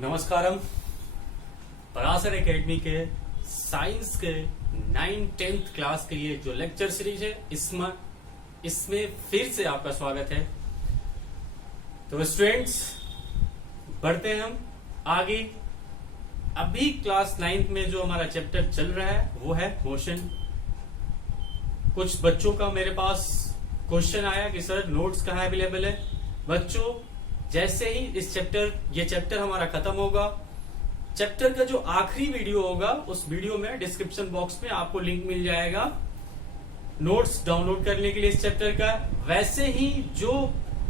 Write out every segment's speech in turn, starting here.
नमस्कारम। Parashar academy के science के 9th-10th class के लिए जो लेक्चर सीरीज है इसमें फिर से आपका स्वागत है। तो स्टूडेंट्स, बढ़ते हैं हम आगे। अभी क्लास 9th में जो हमारा चैप्टर चल रहा है वो है मोशन। कुछ बच्चों का मेरे पास क्वेश्चन आया कि सर नोट्स कहाँ अवेलेबल है। बच्चों, जैसे ही ये चैप्टर हमारा खत्म होगा, चैप्टर का जो आखिरी वीडियो होगा उस वीडियो में डिस्क्रिप्शन बॉक्स में आपको लिंक मिल जाएगा नोट्स डाउनलोड करने के लिए इस चैप्टर का। वैसे ही जो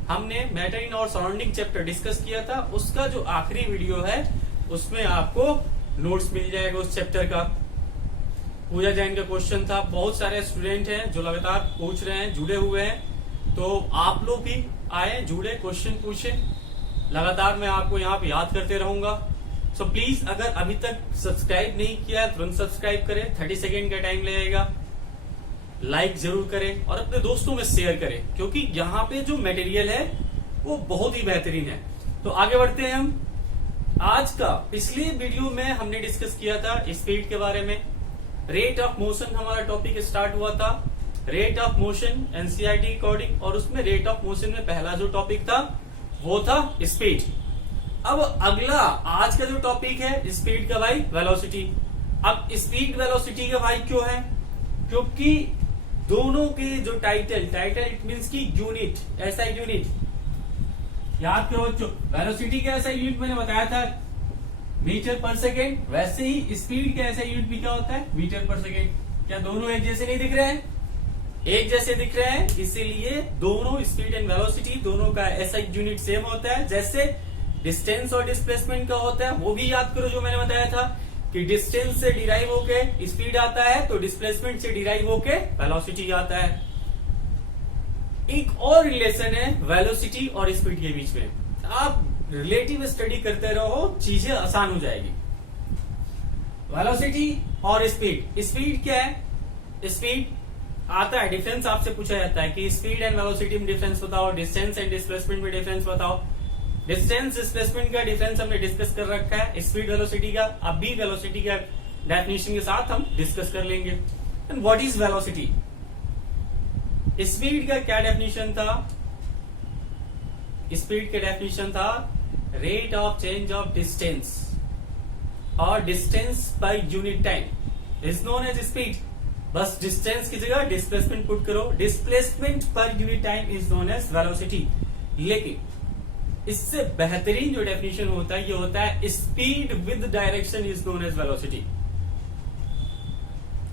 हमने मैटर इन और सराउंडिंग चैप्टर डिस्कस किया था उसका जो आखिरी वीडियो है उसमें आपको नोट्स मिल जाएगा उस चैप्टर का। पूजा जैन का क्वेश्चन था। बहुत सारे स्टूडेंट हैं जो लगातार पूछ रहे हैं, जुड़े हुए हैं, तो आप लोग भी आए, जुड़े, क्वेश्चन पूछे। लगातार मैं आपको यहाँ पे याद करते रहूंगा। सो प्लीज, अगर अभी तक सब्सक्राइब नहीं किया है तुरंत सब्सक्राइब करें। 30 सेकेंड का टाइम लगेगा। लाइक जरूर करें और अपने दोस्तों में शेयर करें, क्योंकि यहाँ पे जो मटेरियल है वो बहुत ही बेहतरीन है। तो आगे बढ़ते हैं हम। आज का पिछले वीडियो में हमने डिस्कस किया था स्पीड के बारे में। रेट ऑफ मोशन हमारा टॉपिक स्टार्ट हुआ था। Rate of motion NCERT according, और उसमें रेट ऑफ मोशन में पहला जो टॉपिक था वो था स्पीड। अब अगला आज का जो टॉपिक है स्पीड का भाई वेलोसिटी। अब स्पीड वेलोसिटी का भाई क्यों है? क्योंकि दोनों के जो टाइटल इट मींस की यूनिट, ऐसा यूनिट याद करो बच्चों। वेलोसिटी का ऐसा यूनिट मैंने बताया था मीटर पर सेकेंड, वैसे ही स्पीड का ऐसा यूनिट भी क्या होता है? Metre per second. क्या दोनों एक जैसे नहीं दिख रहे हैं? एक जैसे दिख रहे हैं, इसीलिए दोनों स्पीड एंड वेलोसिटी दोनों का ऐसा यूनिट सेम होता है। जैसे डिस्टेंस और डिस्प्लेसमेंट का होता है वो भी याद करो, जो मैंने बताया था कि डिस्टेंस से डिराइव होके स्पीड आता है तो डिस्प्लेसमेंट से डिराइव होके वेलोसिटी आता है। एक और रिलेशन है वेलोसिटी और स्पीड के बीच में। आप रिलेटिव स्टडी करते रहो, चीजें आसान हो जाएगी। वेलोसिटी और स्पीड। स्पीड क्या है? स्पीड आता है, डिफरेंस आपसे पूछा जाता है कि स्पीड एंड वेलोसिटी में डिफरेंस बताओ, डिस्टेंस एंड डिस्प्लेसमेंट में डिफरेंस बताओ। डिस्टेंस डिस्प्लेसमेंट का डिफरेंस हमने डिस्कस कर रखा है। स्पीड वेलोसिटी का अभी वेलोसिटी का डेफिनेशन के साथ हम डिस्कस कर लेंगे। And what is velocity? Speed का क्या डेफिनेशन था? स्पीड का डेफिनेशन था rate of change of distance, और distance per unit time is known as speed. बस डिस्टेंस की जगह डिस्प्लेसमेंट पुट करो। Displacement per unit time is known as velocity. लेकिन इससे बेहतरीन जो डेफिनेशन होता है ये होता है speed with direction is known as velocity,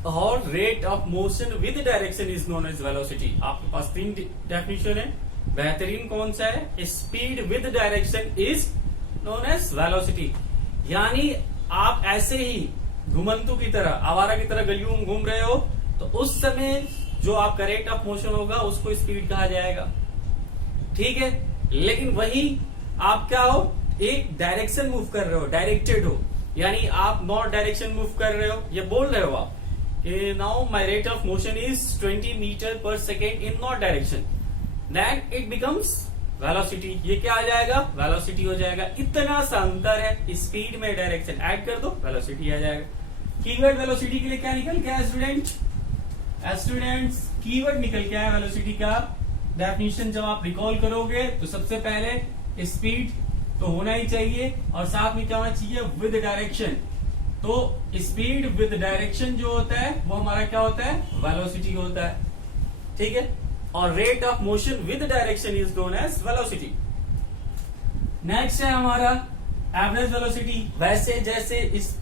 और rate of motion with direction is known as velocity. आपके पास 3 डेफिनेशन है। बेहतरीन कौन सा है? Speed with direction is known as velocity. यानी आप ऐसे ही घुमंतु की तरह, आवारा की तरह गलियों में घूम रहे हो तो उस समय जो आपका रेट ऑफ मोशन होगा उसको स्पीड कहा जाएगा, ठीक है। लेकिन वही आप क्या हो? एक डायरेक्शन मूव कर रहे हो, डायरेक्टेड हो, यानी आप नॉर्थ डायरेक्शन मूव कर रहे हो। ये बोल रहे हो आप कि now my rate of motion is 20 metre per second in north direction, then it becomes velocity. ये क्या आ जाएगा? वेलोसिटी हो जाएगा। इतना सा अंतर है, स्पीड में डायरेक्शन ऐड कर दो, वेलोसिटी आ जाएगा। कीवर्ड वेलोसिटी के लिए क्या निकल के आया स्टूडेंट्स? कीवर्ड निकल के आया वेलोसिटी का डेफिनेशन। जब आप रिकॉल करोगे तो सबसे पहले स्पीड तो होना ही चाहिए, और साथ में क्या होना चाहिए? With direction. तो स्पीड विद डायरेक्शन जो होता है वो हमारा क्या होता है? वेलोसिटी होता है, ठीक है। और rate of motion with direction is known as velocity. Next है हमारा एवरेज वेलोसिटी। वैसे जैसे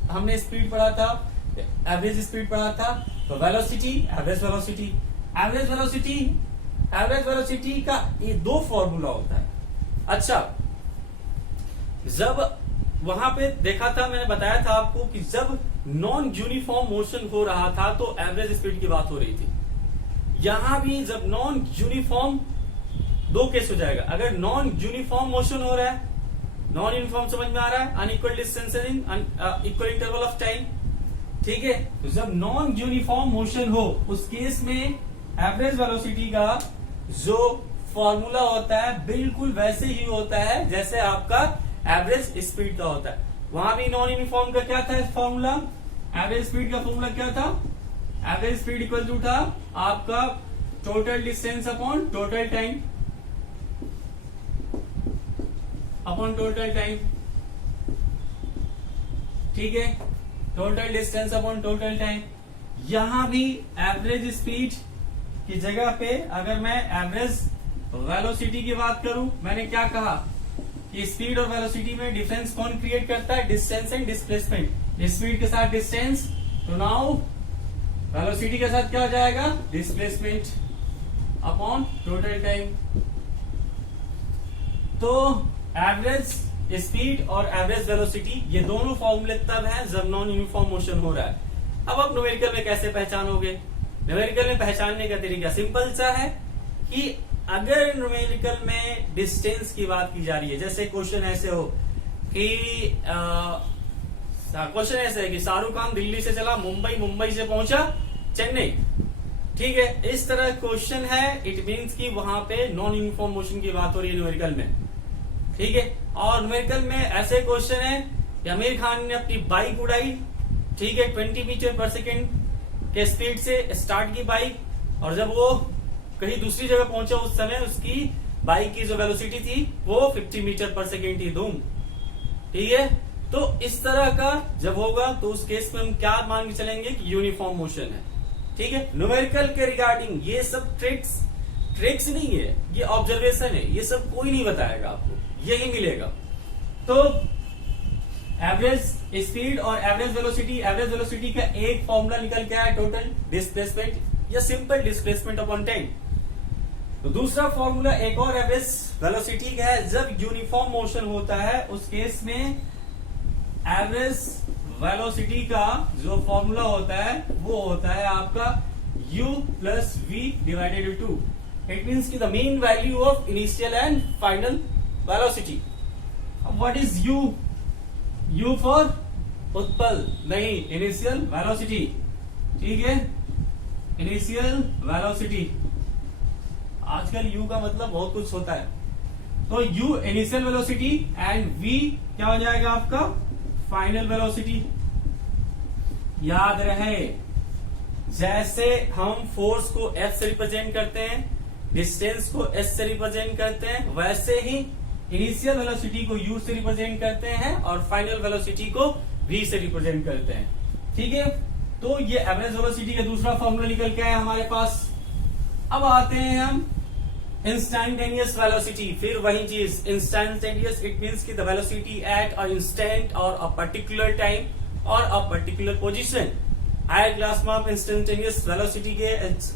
हमने स्पीड पढ़ा था, एवरेज स्पीड पढ़ा था, तो velocity, average velocity. Average velocity का ये 2 फॉर्मूला होता है। अच्छा, जब वहां पे देखा था, मैंने बताया था आपको कि जब नॉन यूनिफॉर्म मोशन हो रहा था तो एवरेज स्पीड की बात हो रही थी। यहां भी जब नॉन यूनिफॉर्म, 2 केस हो जाएगा। अगर नॉन यूनिफॉर्म मोशन हो रहा है, नॉन यूनिफॉर्म समझ में आ रहा है, unequal distance in equal interval of time, ठीक है। तो जब नॉन यूनिफॉर्म मोशन हो उस केस में एवरेज वेलोसिटी का जो फॉर्मूला होता है बिल्कुल वैसे ही होता है जैसे आपका एवरेज स्पीड का होता है। वहां भी नॉन यूनिफॉर्म का क्या था फॉर्मूला, एवरेज स्पीड का फॉर्मूला क्या था, एवरेज स्पीड इक्वल टू था आपका total distance upon total time, upon total time, ठीक है, total distance upon total time. यहां भी एवरेज स्पीड की जगह पे अगर मैं एवरेज वेलोसिटी की बात करूं, मैंने क्या कहा कि स्पीड और वेलोसिटी में डिफरेंस कौन क्रिएट करता है, डिस्टेंस एंड डिस्प्लेसमेंट। स्पीड के साथ डिस्टेंस, तो नाउ वेलोसिटी के साथ क्या हो जाएगा, डिस्प्लेसमेंट अपॉन टोटल टाइम। तो एवरेज स्पीड और एवरेज वेलोसिटी ये दोनों फॉर्मूले तब हैं जब नॉन यूनिफॉर्म मोशन हो रहा है। अब आप न्यूमेरिकल में कैसे पहचानोगे, न्यूमेरिकल में पहचानने का तरीका सिंपल सा है कि अगर न्यूमेरिकल में डिस्टेंस की बात की जा रही है, जैसे क्वेश्चन ऐसे हो कि क्वेश्चन ऐसे है कि शाहरुख खान दिल्ली से चला मुंबई, मुंबई से पहुंचा चेन्नई, ठीक है, इस तरह क्वेश्चन है, इट मींस कि वहां पे नॉन यूनिफॉर्म मोशन की बात हो रही है न्यूमेरिकल में, ठीक है। और न्यूमेरिकल में ऐसे क्वेश्चन है कि आमिर खान ने अपनी बाइक उड़ाई, ठीक है, 20 मीटर पर सेकेंड के स्पीड से स्टार्ट की बाइक, और जब वो कहीं दूसरी जगह पहुंचा उस समय उसकी बाइक की जो वेलोसिटी थी वो 50 मीटर पर सेकेंड थी, धूम, ठीक है। तो इस तरह का जब होगा तो उस केस में हम क्या मान के चलेंगे कि यूनिफॉर्म मोशन है, ठीक है। न्यूमेरिकल के रिगार्डिंग ये सब ट्रिक्स नहीं है, ये ऑब्जर्वेशन है, ये सब कोई नहीं बताएगा आपको, यही मिलेगा। तो एवरेज स्पीड और एवरेज वेलोसिटी का एक फॉर्मूला निकल के आया, टोटल डिस्प्लेसमेंट या सिंपल डिस्प्लेसमेंट अपॉन टाइम। तो दूसरा फॉर्मूला एक और एवरेज वेलोसिटी का है, जब यूनिफॉर्म मोशन होता है उस केस में एवरेज वेलोसिटी का जो फॉर्मूला होता है वो होता है आपका u plus v divided two, it means की the mean value of initial and final velocity. What is u? u for Utpal, नहीं, इनिशियल वेलोसिटी, ठीक है, इनिशियल वेलोसिटी। आजकल u का मतलब बहुत कुछ होता है, तो u initial velocity and v क्या हो जाएगा आपका फाइनल वेलोसिटी। याद रहे जैसे हम फोर्स को F से रिप्रेजेंट करते हैं, डिस्टेंस को S से रिप्रेजेंट करते हैं, वैसे ही इनिशियल वेलोसिटी को U से रिप्रेजेंट करते हैं और फाइनल वेलोसिटी को V से रिप्रेजेंट करते हैं, ठीक है। तो ये एवरेज वेलोसिटी का दूसरा फॉर्मूला निकल के आया हमारे पास। अब आते हैं हम इंस्टैंटेनियस वेलोसिटी, फिर वही चीज, इंस्टैंटेनियस इट मींस की the velocity at a instant और अ पर्टिकुलर टाइम और a particular position. Higher class में आप इंस्टैंटेनियस वेलोसिटी के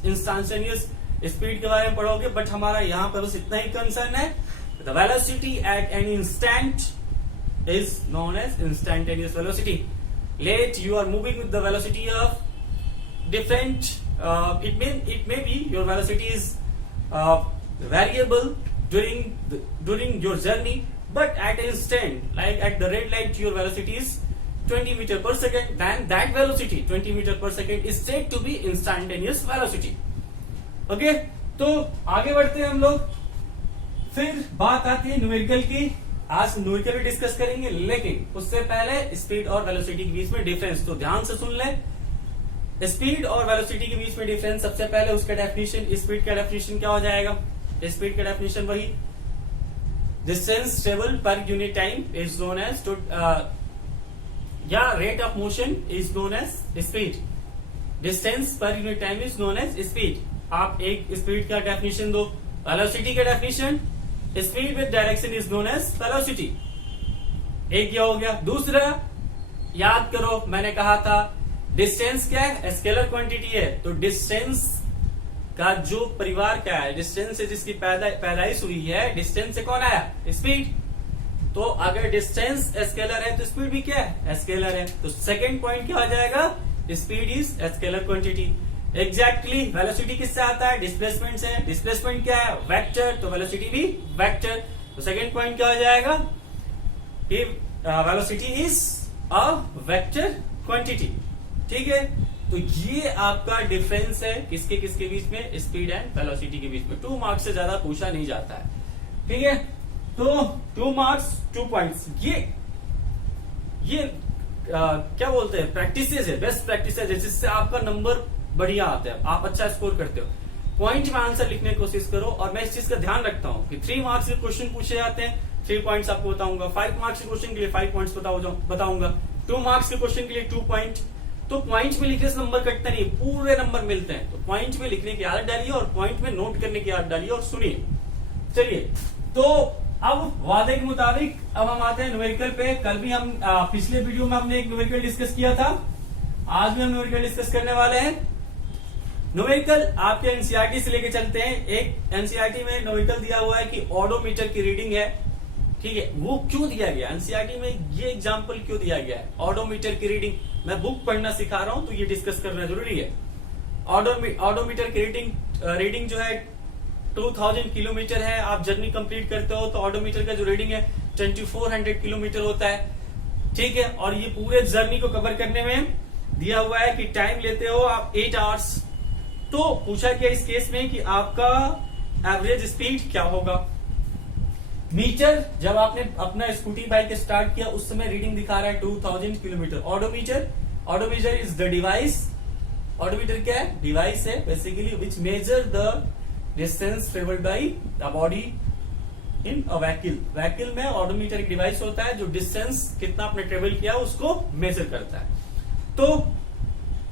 इंस्टैंटेनियस स्पीड के बारे में पढ़ोगे, बट हमारा यहाँ पर बस इतना ही कंसर्न है, the velocity at an instant is known as instantaneous velocity. Let you are moving with the velocity of different it may be your velocity is variable during your journey, but at an instant, like at the red light, your velocity is 20 meter per second, then that velocity 20 meter per second is said to be instantaneous velocity. Okay, तो आगे बढ़ते हैं हम लोग। फिर बात आती है न्यूमेरिकल की, आज न्यूमेरिकल डिस्कस करेंगे, लेकिन उससे पहले स्पीड और वेलोसिटी के बीच में डिफरेंस तो ध्यान से सुन ले। स्पीड और वेलोसिटी के बीच में डिफरेंस, सबसे पहले उसका डेफिनेशन, स्पीड का डेफिनेशन क्या हो जाएगा, स्पीड का डेफिनेशन वही, distance travel per unit time is known as या rate of motion is known as speed, distance per unit time is known as speed. आप एक स्पीड का डेफिनेशन दो, वेलोसिटी का definition, speed with direction is known as velocity, एक क्या हो गया। दूसरा याद करो, मैंने कहा था डिस्टेंस क्या है, स्केलर क्वांटिटी है, तो डिस्टेंस का जो परिवार क्या है, डिस्टेंस से जिसकी पैदाइश हुई है, डिस्टेंस से कौन आया, स्पीड। तो अगर डिस्टेंस स्केलर है तो स्पीड भी क्या है, स्केलर है। तो सेकंड पॉइंट क्या हो जाएगा, speed is scalar quantity. Exactly velocity किससे आता है, डिस्प्लेसमेंट से, डिस्प्लेसमेंट क्या है, वेक्टर, तो वेलोसिटी भी वेक्टर। तो सेकंड पॉइंट क्या हो जाएगा, velocity is a vector quantity, ठीक है। तो ये आपका डिफरेंस है किसके बीच में, स्पीड एंड वेलोसिटी के बीच में। 2 मार्क्स से ज्यादा पूछा नहीं जाता है, ठीक है। तो 2 मार्क्स 2 पॉइंट्स, ये क्या बोलते हैं, प्रैक्टिसेस है, बेस्ट प्रैक्टिसेस है, जिससे आपका नंबर बढ़िया आता है, आप अच्छा स्कोर करते हो। पॉइंट में आंसर लिखने की कोशिश करो, और मैं इस चीज का ध्यान रखता हूँ कि 3 मार्क्स के क्वेश्चन पूछे जाते हैं, 3 पॉइंट्स आपको बताऊंगा, 5 मार्क्स के क्वेश्चन के लिए 5 पॉइंट्स बताऊंगा, 2 मार्क्स के क्वेश्चन के लिए 2 पॉइंट। तो पॉइंट में लिखने से नंबर कटता नहीं, पूरे नंबर मिलते हैं। तो पॉइंट में लिखने की आदत डालिए और पॉइंट में नोट करने की आदत डालिए और सुनिए। चलिए, तो अब वादे के मुताबिक अब हम आते हैं न्यूमेरिकल पे। कल भी हम पिछले वीडियो में हमने एक न्यूमेरिकल डिस्कस किया था, आज भी हम न्यूमेरिकल डिस्कस करने वाले हैं। न्यूमेरिकल आपके एनसीईआरटी से लेके चलते हैं। एक एनसीईआरटी में न्यूमेरिकल दिया हुआ है कि ऑडोमीटर की रीडिंग है, ठीक है। वो क्यों दिया गया एनसीईआरटी में, ये एग्जांपल क्यों दिया गया है ऑडोमीटर की रीडिंग? मैं बुक पढ़ना सिखा रहा हूं तो ये डिस्कस करना जरूरी है। ऑडोमीटर की रीडिंग जो है 2000 किलोमीटर है। आप जर्नी कंप्लीट करते हो तो ऑडोमीटर का जो रीडिंग है 2400 किलोमीटर होता है, ठीक है। और ये पूरे जर्नी को कवर करने में दिया हुआ है कि टाइम लेते हो आप 8 आवर्स। तो पूछा गया इस केस में कि आपका एवरेज स्पीड क्या होगा। मीटर, जब आपने अपना स्कूटी बाइक स्टार्ट किया उस समय रीडिंग दिखा रहा है 2000 kilometre. Odometer is the device. Odometer क्या है? डिवाइस है basically which measure the distance travelled by the body in a vehicle. Vehicle में ऑडोमीटर एक डिवाइस होता है जो डिस्टेंस कितना आपने ट्रेवल किया उसको मेजर करता है। तो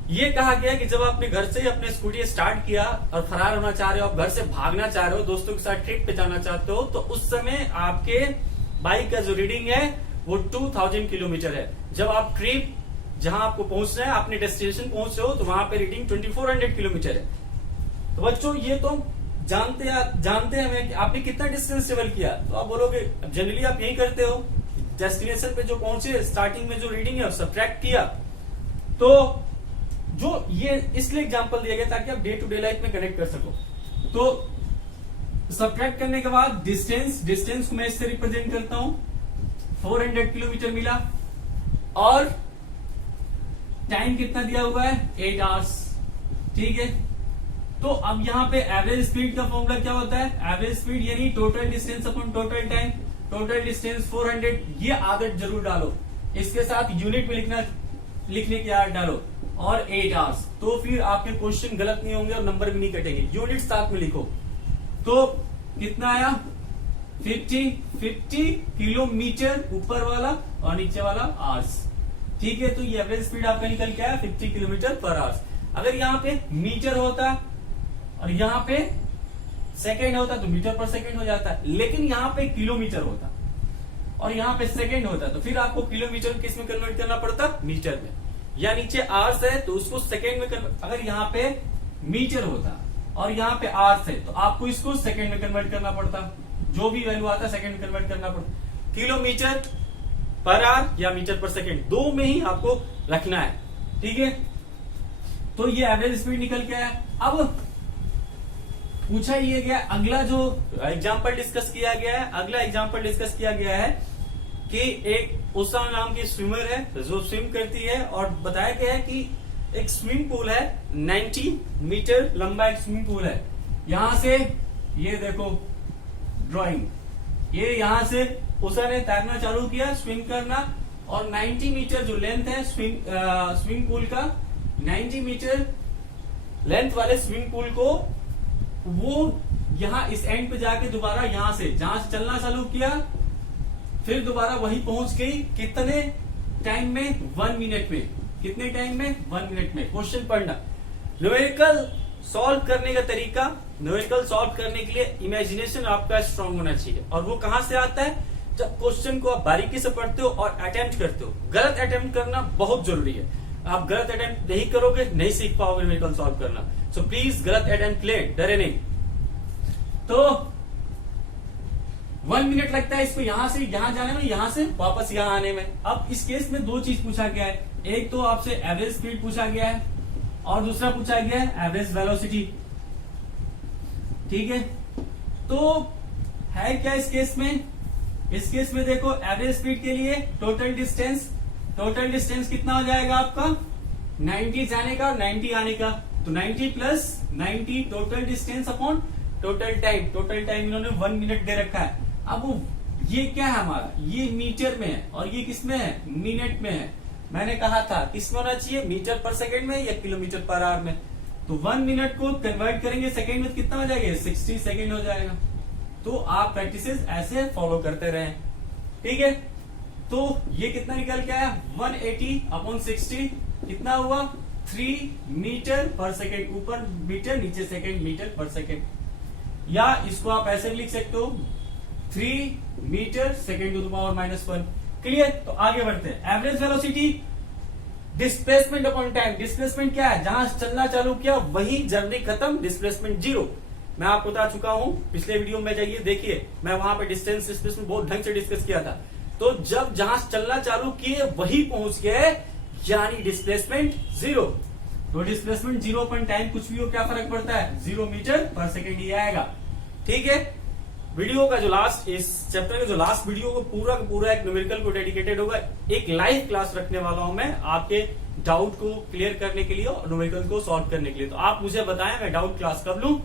ये कहा गया कि जब आपने घर से ही अपने स्कूटी स्टार्ट किया और फरार होना चाह रहे हो, आप घर से भागना चाह रहे हो, दोस्तों के साथ ट्रिप पे जाना चाहते हो, तो उस समय आपके बाइक का जो रीडिंग है वो 2000 किलोमीटर है। जब आप ट्रिप जहां आपको पहुंचना है, अपने डेस्टिनेशन पहुंच रहे हो, तो वहां पे रीडिंग 2400 किलोमीटर है। तो बच्चों ये तो जानते हैं कि आपने कितना डिस्टेंस ट्रेवल किया। तो आप बोलोगे जनरली आप यही करते हो, डेस्टिनेशन पे जो पहुंचे स्टार्टिंग में जो रीडिंग है सब्ट्रैक्ट किया। तो जो ये इसलिए एग्जांपल दिया गया ताकि आप डे टू डे लाइफ में कनेक्ट कर सको। तो सब्ट्रैक्ट करने के बाद डिस्टेंस को मैं इससे रिप्रेजेंट करता हूं, 400 किलोमीटर मिला, और टाइम कितना दिया हुआ है 8 आवर्स, ठीक है। तो अब यहाँ पे एवरेज स्पीड का फॉर्मूला क्या होता है? एवरेज स्पीड यानी total distance upon total time. Total distance 400, ये आदत जरूर डालो, इसके साथ यूनिट में लिखने की आदत डालो, और 8 आवर्स। तो फिर आपके क्वेश्चन गलत नहीं होंगे और नंबर भी नहीं कटेंगे। यूनिट साथ में लिखो। तो कितना आया? 50 किलोमीटर ऊपर वाला और नीचे वाला आवर्स, ठीक है। तो ये एवरेज स्पीड आपका निकल के आया 50 किलोमीटर पर आवर्स। अगर यहाँ पे मीटर होता और यहाँ पे सेकेंड होता तो मीटर पर सेकेंड हो जाता, लेकिन यहाँ पे किलोमीटर होता और यहाँ पे सेकेंड होता, तो फिर आपको किलोमीटर किस में कन्वर्ट करना पड़ता? मीटर में। या नीचे आवर्स है तो उसको सेकेंड में कन्वर्ट, अगर यहाँ पे मीटर होता और यहाँ पे आवर्स है तो आपको इसको सेकेंड में कन्वर्ट करना पड़ता, जो भी वैल्यू आता है सेकेंड में कन्वर्ट करना पड़ता। किलोमीटर पर आवर या मीटर पर सेकेंड, दो में ही आपको रखना है, ठीक है। तो ये एवरेज स्पीड निकल के आया। अब पूछा ये गया, अगला जो एग्जाम्पल डिस्कस किया गया है, अगला एग्जाम्पल डिस्कस किया गया है कि एक उषा नाम की स्विमर है जो स्विम करती है, और बताया गया है कि एक स्विमिंग पूल है, 90 मीटर लंबा एक स्विमिंग पूल है। यहां से ये देखो ड्राइंग, ये यहां से उषा ने तैरना चालू किया, स्विम करना, और 90 मीटर जो लेंथ है स्विमिंग पूल का, 90 मीटर लेंथ वाले स्विमिंग पूल को वो यहां इस एंड पे जाके दोबारा यहां से जहां से चलना चालू किया, फिर दोबारा वहीं पहुंच गई। कितने टाइम में? 1 मिनट में। कितने टाइम में? 1 मिनट में। क्वेश्चन पढ़ना। न्यूमेरिकल सॉल्व करने का तरीका, न्यूमेरिकल सॉल्व करने के लिए इमेजिनेशन आपका स्ट्रांग होना चाहिए, और वो कहां से आता है? जब क्वेश्चन को आप बारीकी से पढ़ते हो और अटेम्प्ट करते हो। गलत अटेम्प्ट करना बहुत जरूरी है। आप गलत अटेम्प्ट नहीं करोगे, नहीं सीख पाओगे न्यूमेरिकल सॉल्व करना। सो प्लीज गलत अटेम्प्ट ले, डरे नहीं। तो 1 मिनट लगता है इसको यहां से यहां जाने में, यहां से वापस यहां आने में। अब इस केस में 2 चीज पूछा गया है, एक तो आपसे एवरेज स्पीड पूछा गया है और दूसरा पूछा गया है एवरेज वेलोसिटी, ठीक है। तो है क्या इस केस में? इस केस में देखो एवरेज स्पीड के लिए टोटल डिस्टेंस कितना हो जाएगा आपका? 90 जाने का और 90 आने का, तो 90 plus 90 total distance upon total time. Total time इन्होंने 1 मिनट दे रखा है। अब वो ये क्या है हमारा, ये मीटर में है और ये किस में है, मिनट में है। मैंने कहा था किसमें होना चाहिए, मीटर पर सेकंड में या किलोमीटर पर आवर में। तो 1 मिनट को कन्वर्ट करेंगे सेकंड में, कितना हो जाएगा, 60 सेकंड हो जाएगा। तो आप प्रैक्टिसेस ऐसे फॉलो करते रहें, ठीक है। तो ये कितना निकल के आया, 180/60 कितना हुआ, 3 मीटर पर सेकेंड। ऊपर मीटर नीचे सेकेंड, मीटर पर सेकेंड। या इसको आप ऐसे भी लिख सकते हो, 3 metre second to the power -1। Clear. तो आगे बढ़ते हैं। Average velocity displacement upon time. Displacement क्या है, जहां चलना चालू किया वही जर्नी खत्म, डिस्प्लेसमेंट 0। मैं आपको बता चुका हूं, पिछले वीडियो में जाइए देखिए, मैं वहां पे डिस्टेंस डिस्प्लेसमेंट बहुत ढंग से डिस्कस किया था। तो जब जहां चलना चालू किए वही पहुंच गए, यानी डिस्प्लेसमेंट 0। तो डिस्प्लेसमेंट 0 पर टाइम कुछ भी हो, क्या फर्क पड़ता है, 0 मीटर पर सेकेंड ही आएगा। ठीक है। वीडियो का जो लास्ट, इस चैप्टर का जो लास्ट वीडियो को पूरा का पूरा एक न्यूमेरिकल को डेडिकेटेड होगा। एक लाइव क्लास रखने वाला हूं मैं आपके डाउट को क्लियर करने के लिए और न्यूमेरिकल को सॉल्व करने के लिए। तो आप मुझे बताएं मैं डाउट क्लास कब लूं।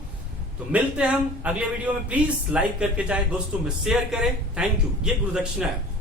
तो मिलते हैं हम अगले वीडियो में। प्लीज लाइक करके चाहे दोस्तों में शेयर करें। Thank you. ये गुरुदक्षिणा है।